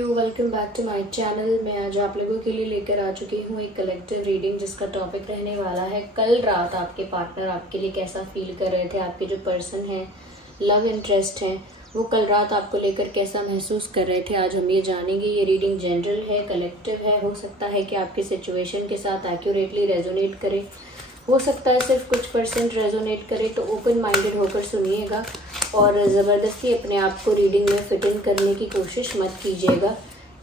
You, welcome back to my channel. मैं आज आप लोगों के लिए लेकर आ चुकी हूँ एक कलेक्टिव रीडिंग जिसका टॉपिक रहने वाला है कल रात आपके पार्टनर आपके लिए कैसा फील कर रहे थे। आपके जो पर्सन हैं, लव इंटरेस्ट हैं, वो कल रात आपको लेकर कैसा महसूस कर रहे थे, आज हम ये जानेंगे। ये रीडिंग जनरल है, कलेक्टिव है। हो सकता है कि आपकी सिचुएशन के साथ एक्यूरेटली रेजोनेट करे, हो सकता है सिर्फ कुछ % रेजोनेट करे। तो ओपन माइंडेड होकर सुनिएगा और ज़बरदस्ती अपने आप को रीडिंग में फिट इन करने की कोशिश मत कीजिएगा।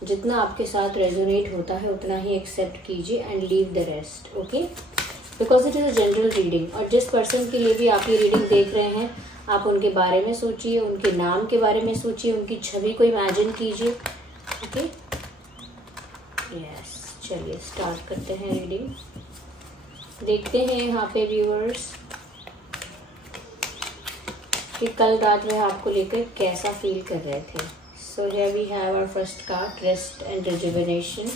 जितना आपके साथ रेजोनेट होता है उतना ही एक्सेप्ट कीजिए and leave the rest, okay, because it is a general reading. और जिस पर्सन के लिए भी आप ये रीडिंग देख रहे हैं, आप उनके बारे में सोचिए, उनके नाम के बारे में सोचिए, उनकी छवि को इमेजिन कीजिए, ओके। यस, चलिए स्टार्ट करते हैं रीडिंग। देखते हैं यहाँ पे व्यूअर्स कि कल रात वह आपको लेकर कैसा फील कर रहे थे। So here we have our first card, rest and rejuvenation.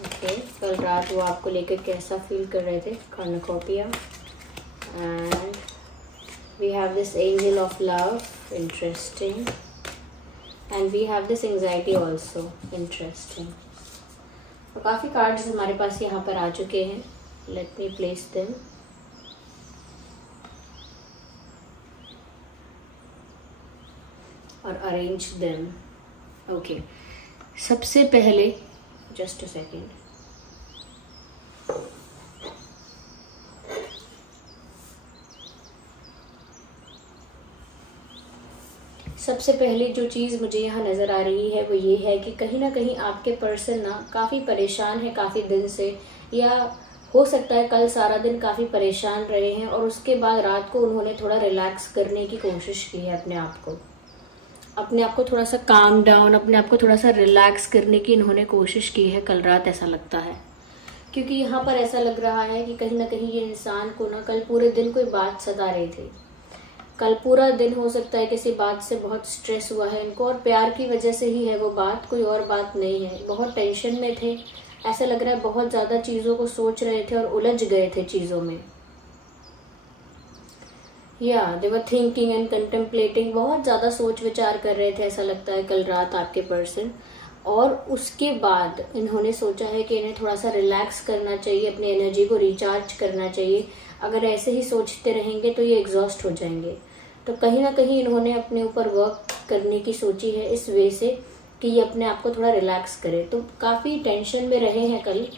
Okay, कल रात वो आपको लेकर कैसा फील कर रहे थे, cornucopia. And we have this angel of love, interesting. And we have this anxiety also, interesting. तो काफ़ी कार्ड्स हमारे पास यहाँ पर आ चुके हैं। Let me place them. और अरेंज देम, ओके। सबसे पहले जस्ट अ सेकेंड, सबसे पहले जो चीज़ मुझे यहाँ नज़र आ रही है वो ये है कि कहीं ना कहीं आपके पर्सन ना काफ़ी परेशान है काफ़ी दिन से, या हो सकता है कल सारा दिन काफ़ी परेशान रहे हैं और उसके बाद रात को उन्होंने थोड़ा रिलैक्स करने की कोशिश की है। अपने आप को थोड़ा सा काम डाउन, अपने आप को थोड़ा सा रिलैक्स करने की इन्होंने कोशिश की है कल रात, ऐसा लगता है। क्योंकि यहाँ पर ऐसा लग रहा है कि कहीं ना कहीं ये इंसान को ना कल पूरे दिन कोई बात सता रही थी। कल पूरा दिन हो सकता है किसी बात से बहुत स्ट्रेस हुआ है इनको, और प्यार की वजह से ही है वो बात, कोई और बात नहीं है। बहुत टेंशन में थे, ऐसा लग रहा है बहुत ज़्यादा चीज़ों को सोच रहे थे और उलझ गए थे चीज़ों में। या दे वर थिंकिंग एंड कंटेम्पलेटिंग, बहुत ज़्यादा सोच विचार कर रहे थे ऐसा लगता है कल रात आपके पर्सन। और उसके बाद इन्होंने सोचा है कि इन्हें थोड़ा सा रिलैक्स करना चाहिए, अपनी एनर्जी को रिचार्ज करना चाहिए। अगर ऐसे ही सोचते रहेंगे तो ये एग्जॉस्ट हो जाएंगे। तो कहीं ना कहीं इन्होंने अपने ऊपर वर्क करने की सोची है इस वे से कि ये अपने आप को थोड़ा रिलैक्स करे। तो काफ़ी टेंशन में रहे हैं कल।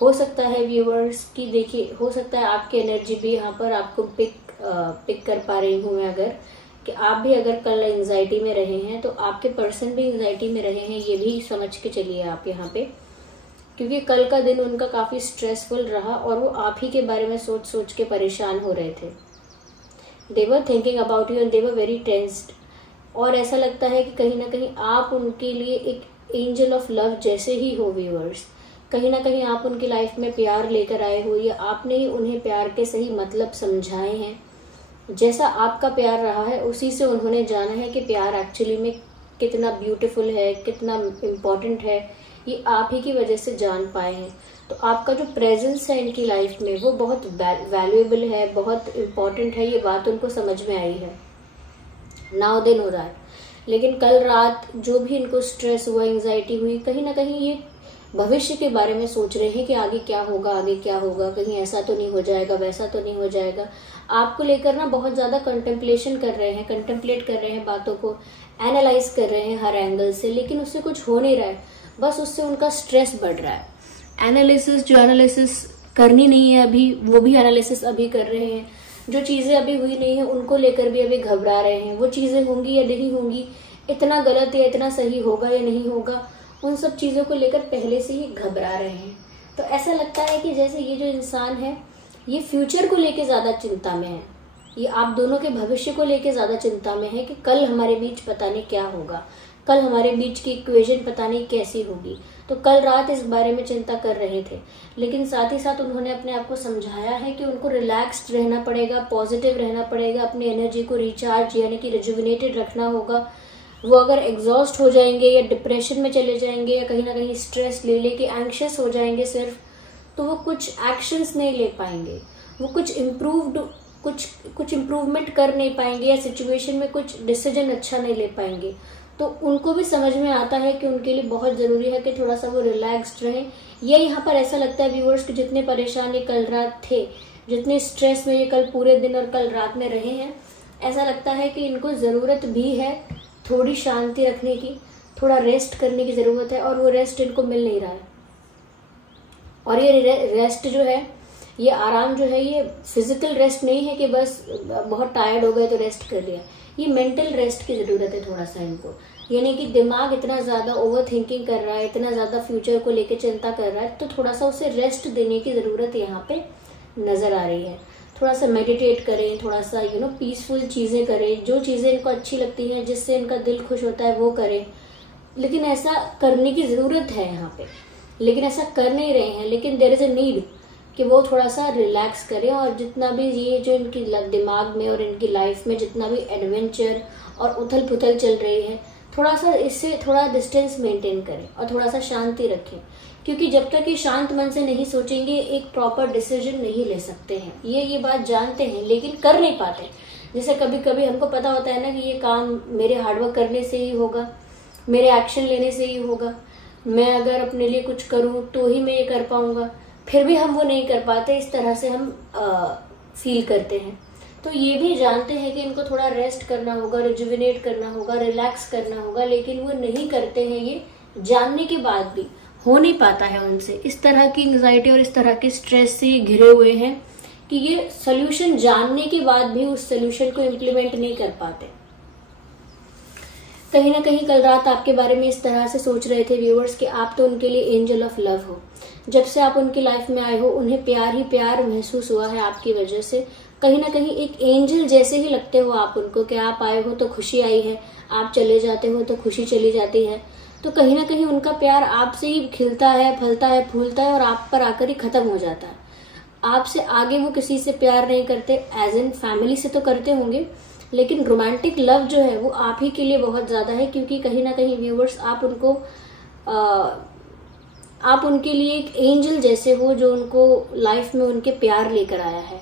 हो सकता है व्यूअर्स की, देखिए, हो सकता है आपकी एनर्जी भी यहाँ पर आपको पिक कर पा रही हूँ मैं, अगर कि आप भी अगर कल एंजाइटी में रहे हैं तो आपके पर्सन भी एंजाइटी में रहे हैं, ये भी समझ के चलिए आप यहाँ पे। क्योंकि कल का दिन उनका काफ़ी स्ट्रेसफुल रहा और वो आप ही के बारे में सोच सोच के परेशान हो रहे थे। They were thinking about you and they were very tensed. और ऐसा लगता है कि कहीं ना कहीं आप उनके लिए एक एंजल ऑफ लव जैसे ही हो व्यूअर्स। कहीं ना कहीं आप उनकी लाइफ में प्यार लेकर आए हो, या आपने ही उन्हें प्यार के सही मतलब समझाए हैं। जैसा आपका प्यार रहा है उसी से उन्होंने जाना है कि प्यार एक्चुअली में कितना ब्यूटीफुल है, कितना इम्पोर्टेंट है, ये आप ही की वजह से जान पाए हैं। तो आपका जो प्रेजेंस है इनकी लाइफ में वो बहुत वैल्यूएबल है, बहुत इम्पोर्टेंट है, ये बात उनको समझ में आई है। Now they know that. लेकिन कल रात जो भी इनको स्ट्रेस हुआ, एंजाइटी हुई, कहीं ना कहीं ये भविष्य के बारे में सोच रहे हैं कि आगे क्या होगा, आगे क्या होगा, कहीं ऐसा तो नहीं हो जाएगा, वैसा तो नहीं हो जाएगा। आपको लेकर ना बहुत ज़्यादा कंटेम्पलेशन कर रहे हैं, कंटेम्पलेट कर रहे हैं, बातों को एनालाइज कर रहे हैं हर एंगल से, लेकिन उससे कुछ हो नहीं रहा है, बस उससे उनका स्ट्रेस बढ़ रहा है। एनालिसिस, जो एनालिसिस करनी नहीं है अभी, वो भी एनालिसिस अभी कर रहे हैं। जो चीज़ें अभी हुई नहीं है उनको लेकर भी अभी घबरा रहे हैं। वो चीज़ें होंगी या नहीं होंगी, इतना गलत या इतना सही होगा या नहीं होगा, उन सब चीज़ों को लेकर पहले से ही घबरा रहे हैं। तो ऐसा लगता है कि जैसे ये जो इंसान है ये फ्यूचर को लेके ज़्यादा चिंता में है, ये आप दोनों के भविष्य को लेके ज़्यादा चिंता में है कि कल हमारे बीच पता नहीं क्या होगा, कल हमारे बीच की इक्वेशन पता नहीं कैसी होगी। तो कल रात इस बारे में चिंता कर रहे थे, लेकिन साथ ही साथ उन्होंने अपने आप को समझाया है कि उनको रिलैक्स्ड रहना पड़ेगा, पॉजिटिव रहना पड़ेगा, अपनी एनर्जी को रिचार्ज यानी कि रिजुविनेटेड रखना होगा। वो अगर एग्जॉस्ट हो जाएंगे या डिप्रेशन में चले जाएंगे या कहीं ना कहीं स्ट्रेस ले लेके एंग्शियस हो जाएंगे सिर्फ, तो वो कुछ एक्शंस नहीं ले पाएंगे, वो कुछ इम्प्रूवमेंट कर नहीं पाएंगे, या सिचुएशन में कुछ डिसीजन अच्छा नहीं ले पाएंगे। तो उनको भी समझ में आता है कि उनके लिए बहुत जरूरी है कि थोड़ा सा वो रिलैक्स्ड रहें। ये यहाँ पर ऐसा लगता है व्यूअर्स कि जितने परेशान ये कल रात थे, जितने स्ट्रेस में ये कल पूरे दिन और कल रात में रहे हैं, ऐसा लगता है कि इनको ज़रूरत भी है थोड़ी शांति रखने की, थोड़ा रेस्ट करने की ज़रूरत है, और वो रेस्ट इनको मिल नहीं रहा है। और ये रेस्ट जो है, ये आराम जो है, ये फिजिकल रेस्ट नहीं है कि बस बहुत टायर्ड हो गए तो रेस्ट कर लिया। ये मेंटल रेस्ट की ज़रूरत है थोड़ा सा इनको, यानी कि दिमाग इतना ज़्यादा ओवर थिंकिंग कर रहा है, इतना ज़्यादा फ्यूचर को लेकर चिंता कर रहा है, तो थोड़ा सा उसे रेस्ट देने की ज़रूरत यहाँ पे नज़र आ रही है। थोड़ा सा मेडिटेट करें, थोड़ा सा पीसफुल चीज़ें करें, जो चीज़ें इनको अच्छी लगती हैं, जिससे इनका दिल खुश होता है वो करें। लेकिन ऐसा करने की ज़रूरत है यहाँ पे, लेकिन ऐसा कर नहीं रहे हैं। लेकिन देयर इज़ अ नीड कि वो थोड़ा सा रिलैक्स करें, और जितना भी ये जो इनकी दिमाग में और इनकी लाइफ में जितना भी एडवेंचर और उथल पुथल चल रही है, थोड़ा सा इससे थोड़ा डिस्टेंस मेंटेन करें और थोड़ा सा शांति रखें। क्योंकि जब तक ये शांत मन से नहीं सोचेंगे, एक प्रॉपर डिसीजन नहीं ले सकते हैं। ये बात जानते हैं लेकिन कर नहीं पाते। जैसे कभी कभी हमको पता होता है ना कि ये काम मेरे हार्डवर्क करने से ही होगा, मेरे एक्शन लेने से ही होगा, मैं अगर अपने लिए कुछ करूं तो ही मैं ये कर पाऊंगा, फिर भी हम वो नहीं कर पाते। इस तरह से हम फील करते हैं। तो ये भी जानते हैं कि इनको थोड़ा रेस्ट करना होगा, रिजुविनेट करना होगा, रिलैक्स करना होगा, लेकिन वो नहीं करते हैं। ये जानने के बाद भी हो नहीं पाता है उनसे। इस तरह की एंग्जाइटी और इस तरह के स्ट्रेस से घिरे हुए हैं कि ये सोल्यूशन जानने के बाद भी उस सोल्यूशन को इम्प्लीमेंट नहीं कर पाते। कहीं ना कहीं कल रात आपके बारे में इस तरह से सोच रहे थे व्यूअर्स कि आप तो उनके लिए एंजल ऑफ लव हो। जब से आप उनकी लाइफ में आए हो, उन्हें प्यार ही प्यार महसूस हुआ है आपकी वजह से। कहीं ना कहीं एक एंजल जैसे ही लगते हो आप उनको, कि आप आए हो तो खुशी आई है, आप चले जाते हो तो खुशी चली जाती है। तो कहीं ना कहीं उनका प्यार आपसे ही खिलता है, फलता है, फूलता है और आप पर आकर ही खत्म हो जाता है। आपसे आगे वो किसी से प्यार नहीं करते। एज इन फैमिली से तो करते होंगे, लेकिन रोमांटिक लव जो है वो आप ही के लिए बहुत ज्यादा है। क्योंकि कहीं ना कहीं व्यूअर्स आप उनके लिए एक एंजल जैसे हो, जो उनको लाइफ में उनके प्यार लेकर आया है,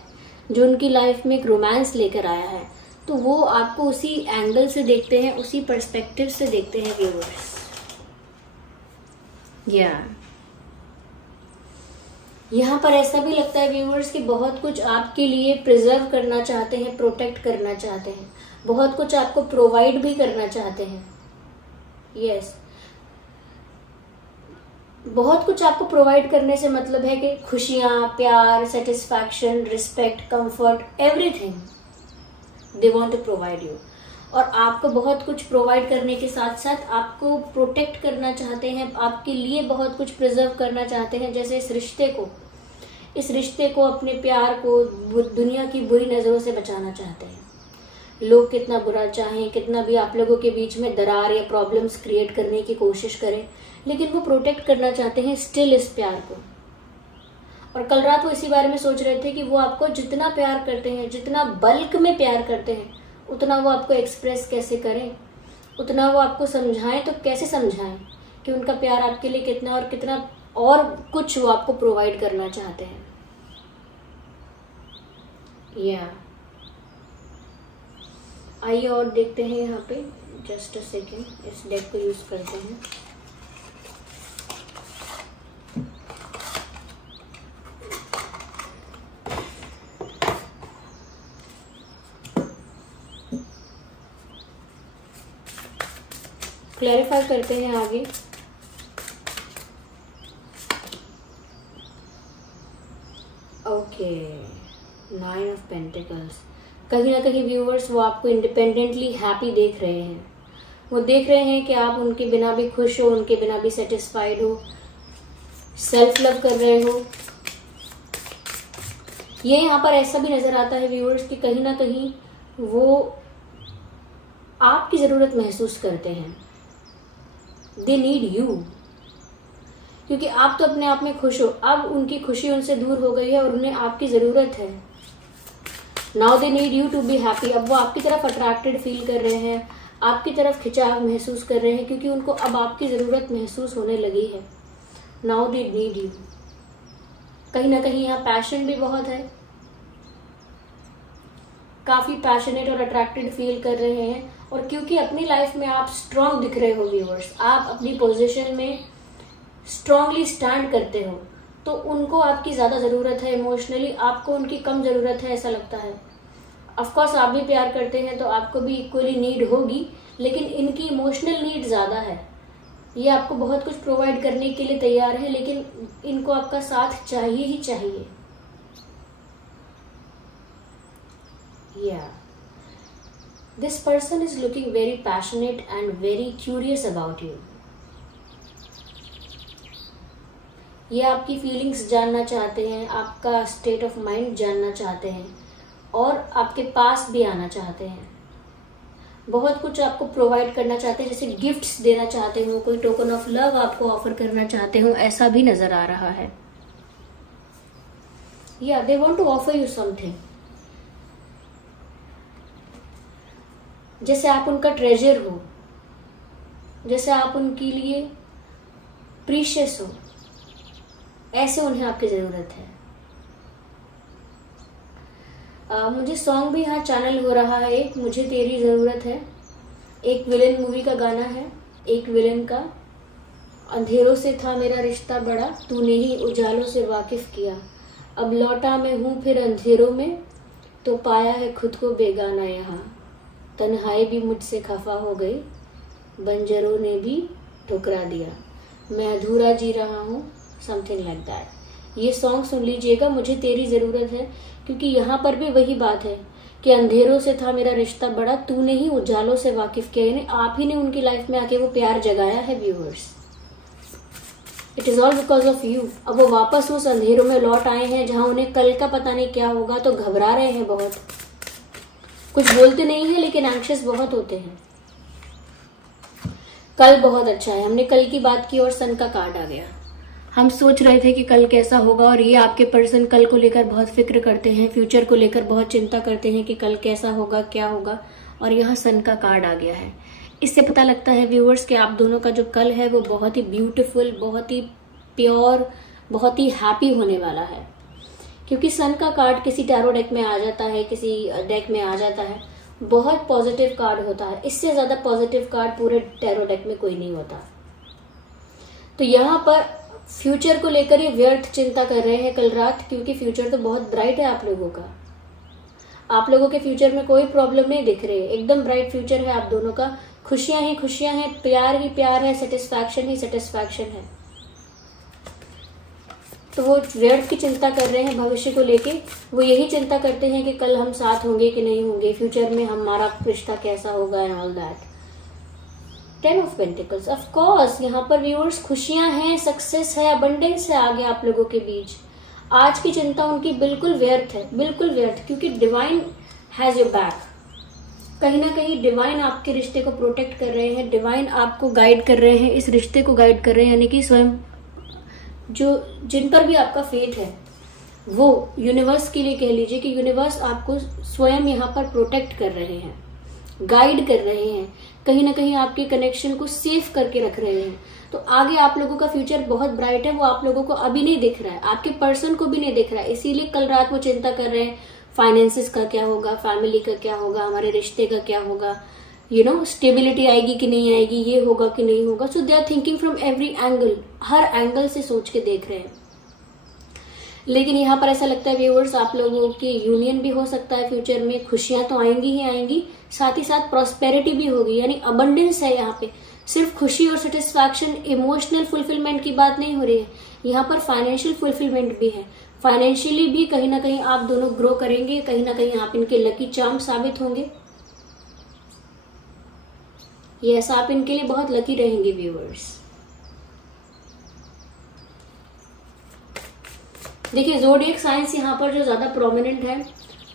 जो उनकी लाइफ में एक रोमांस लेकर आया है। तो वो आपको उसी एंगल से देखते हैं, उसी पर्सपेक्टिव से देखते हैं व्यूअर्स। यहाँ पर ऐसा भी लगता है व्यूअर्स कि बहुत कुछ आपके लिए प्रिजर्व करना चाहते हैं, प्रोटेक्ट करना चाहते हैं, बहुत कुछ आपको प्रोवाइड भी करना चाहते हैं। यस, बहुत कुछ आपको प्रोवाइड करने से मतलब है कि खुशियां, प्यार, satisfaction, respect, comfort, everything they want to provide you. और आपको बहुत कुछ प्रोवाइड करने के साथ साथ आपको प्रोटेक्ट करना चाहते हैं, आपके लिए बहुत कुछ प्रिजर्व करना चाहते हैं। जैसे इस रिश्ते को, अपने प्यार को दुनिया की बुरी नजरों से बचाना चाहते हैं। लोग कितना बुरा चाहें, कितना भी आप लोगों के बीच में दरार या प्रॉब्लम्स क्रिएट करने की कोशिश करें, लेकिन वो प्रोटेक्ट करना चाहते हैं स्टिल इस प्यार को। और कल रात वो इसी बारे में सोच रहे थे कि वो आपको जितना प्यार करते हैं, जितना बल्क में प्यार करते हैं, उतना वो आपको एक्सप्रेस कैसे करें, उतना वो आपको समझाएं तो कैसे समझाएं कि उनका प्यार आपके लिए कितना और कितना और कुछ वो आपको प्रोवाइड करना चाहते हैं। आइए और देखते हैं यहाँ पे। जस्ट अ सेकेंड, इस डेक को यूज करते हैं। क्लैरिफाई करते हैं आगे। Okay, 9 of pentacles. कहीं ना कहीं व्यूअर्स वो आपको इंडिपेंडेंटली हैप्पी देख रहे हैं। वो देख रहे हैं कि आप उनके बिना भी खुश हो, उनके बिना भी सेटिस्फाइड हो, सेल्फ लव कर रहे हो। ये यहाँ पर ऐसा भी नजर आता है व्यूअर्स कि कहीं ना कहीं वो आपकी जरूरत महसूस करते हैं। दे नीड यू, क्योंकि आप तो अपने आप में खुश हो। अब उनकी खुशी उनसे दूर हो गई है और उन्हें आपकी जरूरत है। Now they need you to be happy. अब वो आपकी तरफ अट्रैक्टेड फील कर रहे हैं, आपकी तरफ खिंचाव महसूस कर रहे हैं, क्योंकि उनको अब आपकी जरूरत महसूस होने लगी है। Now they need you. कहीं ना कहीं यहाँ पैशन भी बहुत है। काफी पैशनेट और अट्रैक्टेड फील कर रहे हैं। और क्योंकि अपनी लाइफ में आप स्ट्रांग दिख रहे हो व्यूअर्स, आप अपनी पोजीशन में स्ट्रांगली स्टैंड करते हो, तो उनको आपकी ज्यादा जरूरत है। इमोशनली आपको उनकी कम जरूरत है ऐसा लगता है। ऑफकोर्स आप भी प्यार करते हैं तो आपको भी इक्वली नीड होगी, लेकिन इनकी इमोशनल नीड ज्यादा है। ये आपको बहुत कुछ प्रोवाइड करने के लिए तैयार है, लेकिन इनको आपका साथ चाहिए ही चाहिए। This person is looking very passionate and very curious about you. ये आपकी फीलिंग्स जानना चाहते हैं, आपका स्टेट ऑफ माइंड जानना चाहते हैं और आपके पास भी आना चाहते हैं। बहुत कुछ आपको प्रोवाइड करना चाहते हैं, जैसे गिफ्ट्स देना चाहते हो, कोई टोकन ऑफ लव आपको ऑफर करना चाहते हो, ऐसा भी नजर आ रहा है। They want to offer you something, जैसे आप उनका ट्रेजर हो, जैसे आप उनके लिए प्रीशियस हो, ऐसे उन्हें आपकी जरूरत है। मुझे सॉन्ग भी यहाँ चैनल हो रहा है, एक मुझे तेरी जरूरत है, एक विलेन मूवी का गाना है, एक विलेन का, अंधेरों से था मेरा रिश्ता बड़ा, तूने ही उजालों से वाकिफ किया, अब लौटा मैं हूं फिर अंधेरों में, तो पाया है खुद को बेगाना यहाँ, तन्हाई भी मुझसे खफा हो गई, बंजरों ने भी ठुकरा दिया, मैं अधूरा जी रहा हूँ, समथिंग लाइक दैट। ये सॉन्ग सुन लीजिएगा, मुझे तेरी जरूरत है, क्योंकि यहाँ पर भी वही बात है कि अंधेरों से था मेरा रिश्ता बड़ा, तूने ही उजालों से वाकिफ किया, यानी आप ही ने उनकी लाइफ में आके वो प्यार जगाया है viewers. It is all because of you. अब वो वापस उस अंधेरों में लौट आए हैं जहां उन्हें कल का पता नहीं क्या होगा, तो घबरा रहे हैं बहुत, कुछ बोलते नहीं है लेकिन एंग्शियस बहुत होते हैं। कल बहुत अच्छा है, हमने कल की बात की और सन का कार्ड आ गया। हम सोच रहे थे कि कल कैसा होगा, और ये आपके पर्सन कल को लेकर बहुत फिक्र करते हैं, फ्यूचर को लेकर बहुत चिंता करते हैं कि कल कैसा होगा, क्या होगा, और यहाँ सन का कार्ड आ गया है। इससे पता लगता है व्यूअर्स कि आप दोनों का जो कल है वो बहुत ही ब्यूटीफुल, बहुत ही प्योर, बहुत ही हैप्पी होने वाला है। क्योंकि सन का कार्ड किसी टैरो डेक में आ जाता है, किसी डेक में आ जाता है, बहुत पॉजिटिव कार्ड होता है। इससे ज्यादा पॉजिटिव कार्ड पूरे टैरो डेक में कोई नहीं होता। तो यहाँ पर फ्यूचर को लेकर ये व्यर्थ चिंता कर रहे हैं कल रात, क्योंकि फ्यूचर तो बहुत ब्राइट है आप लोगों का। आप लोगों के फ्यूचर में कोई प्रॉब्लम नहीं दिख रही है, एकदम ब्राइट फ्यूचर है आप दोनों का। खुशियां ही खुशियां हैं, प्यार ही प्यार है, सेटिस्फैक्शन ही सेटिस्फैक्शन है। तो वो व्यर्थ की चिंता कर रहे हैं भविष्य को लेके। वो यही चिंता करते हैं कि कल हम साथ होंगे कि नहीं होंगे, फ्यूचर में हमारा रिश्ता कैसा होगा and all that. 10 of pentacles, of course यहाँ पर व्यूअर्स खुशियां हैं, सक्सेस है, अबंडेंस है आगे आप लोगों के बीच। आज की चिंता उनकी बिल्कुल व्यर्थ है, बिल्कुल व्यर्थ, क्योंकि डिवाइन हैज योर बैक। कहीं ना कहीं डिवाइन आपके रिश्ते को प्रोटेक्ट कर रहे हैं, डिवाइन आपको गाइड कर रहे हैं, इस रिश्ते को गाइड कर रहे हैं। यानी कि स्वयं जो जिन पर भी आपका फेथ है वो यूनिवर्स के लिए कह लीजिए कि यूनिवर्स आपको स्वयं यहाँ पर प्रोटेक्ट कर रहे हैं, गाइड कर रहे हैं, कहीं ना कहीं आपके कनेक्शन को सेफ करके रख रहे हैं। तो आगे आप लोगों का फ्यूचर बहुत ब्राइट है, वो आप लोगों को अभी नहीं दिख रहा है, आपके पर्सन को भी नहीं दिख रहा है। इसीलिए कल रात वो चिंता कर रहे हैं, फाइनेंसिस का क्या होगा, फैमिली का क्या होगा, हमारे रिश्ते का क्या होगा, स्टेबिलिटी आएगी कि नहीं आएगी, ये होगा कि नहीं होगा। So they are thinking from every angle, हर एंगल से सोच के देख रहे हैं। लेकिन यहाँ पर ऐसा लगता है व्यूअर्स आप लोगों की यूनियन भी हो सकता है फ्यूचर में, खुशियां तो आएंगी ही आएंगी, साथ ही साथ प्रॉस्पेरिटी भी होगी, यानी अबंडेंस है। यहाँ पे सिर्फ खुशी और सेटिस्फैक्शन, इमोशनल फुलफिलमेंट की बात नहीं हो रही है, यहाँ पर फाइनेंशियल फुलफिलमेंट भी है। फाइनेंशियली भी कहीं ना कहीं आप दोनों ग्रो करेंगे, कहीं ना कहीं आप इनके लकी चार्म साबित होंगे। यस, आप इनके लिए बहुत लकी रहेंगे व्यूअर्स। देखिए ज़ोडिएक साइंस यहाँ पर जो ज्यादा प्रोमिनेंट है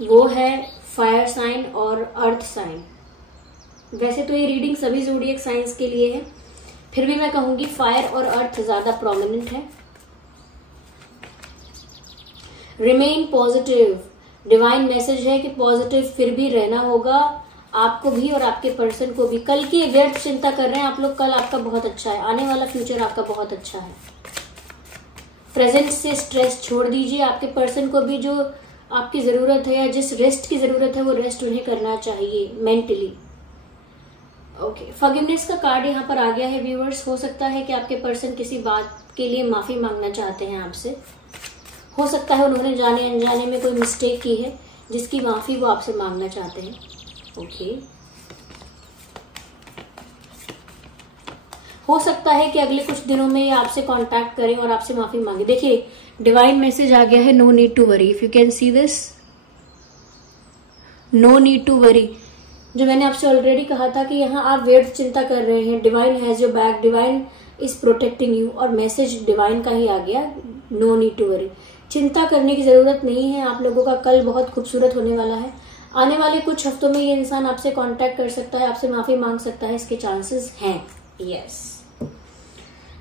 वो है फायर साइन और अर्थ साइन। वैसे तो ये रीडिंग सभी ज़ोडिएक साइंस के लिए है, फिर भी मैं कहूंगी फायर और अर्थ ज्यादा प्रोमिनेंट है। रिमेन पॉजिटिव, डिवाइन मैसेज है कि पॉजिटिव फिर भी रहना होगा आपको भी और आपके पर्सन को भी। कल की व्यर्थ चिंता कर रहे हैं आप लोग, कल आपका बहुत अच्छा है, आने वाला फ्यूचर आपका बहुत अच्छा है। प्रेजेंट से स्ट्रेस छोड़ दीजिए, आपके पर्सन को भी जो आपकी जरूरत है या जिस रेस्ट की जरूरत है वो रेस्ट उन्हें करना चाहिए मेंटली। ओके, फॉरगिवनेस का कार्ड यहाँ पर आ गया है व्यूअर्स। हो सकता है कि आपके पर्सन किसी बात के लिए माफी मांगना चाहते हैं आपसे। हो सकता है उन्होंने जाने अनजाने में कोई मिस्टेक की है जिसकी माफी वो आपसे मांगना चाहते हैं। ओके, हो सकता है कि अगले कुछ दिनों में ये आपसे कांटेक्ट करें और आपसे माफी मांगे। देखिए डिवाइन मैसेज आ गया है, no need to worry. If you can see this, no need to worry. जो मैंने आपसे ऑलरेडी कहा था कि यहाँ आप व्यर्थ चिंता कर रहे हैं, divine has your back, divine is protecting you, और मैसेज डिवाइन का ही आ गया, नो नीड टू वरी। चिंता करने की जरूरत नहीं है। आप लोगों का कल बहुत खूबसूरत होने वाला है। आने वाले कुछ हफ्तों में ये इंसान आपसे कांटेक्ट कर सकता है, आपसे माफी मांग सकता है, इसके चांसेस हैं। Yes,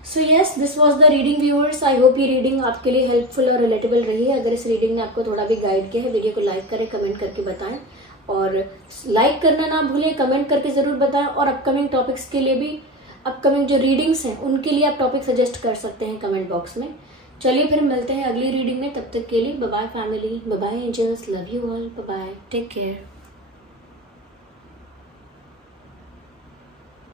so yes, this was the reading viewers. I hope ये रीडिंग आपके लिए हेल्पफुल और रिलेटेबल रही है। अगर इस रीडिंग ने आपको थोड़ा भी गाइड किया है, वीडियो को लाइक करें, कमेंट करके बताएं, और लाइक करना ना भूलें, कमेंट करके जरूर बताएं। और अपकमिंग टॉपिक्स के लिए भी, अपकमिंग जो रीडिंग्स हैं उनके लिए आप टॉपिक सजेस्ट कर सकते हैं कमेंट बॉक्स में। चलिए फिर मिलते हैं अगली रीडिंग में, तब तक के लिए bye bye family, bye bye angels, love you all, bye bye, take care.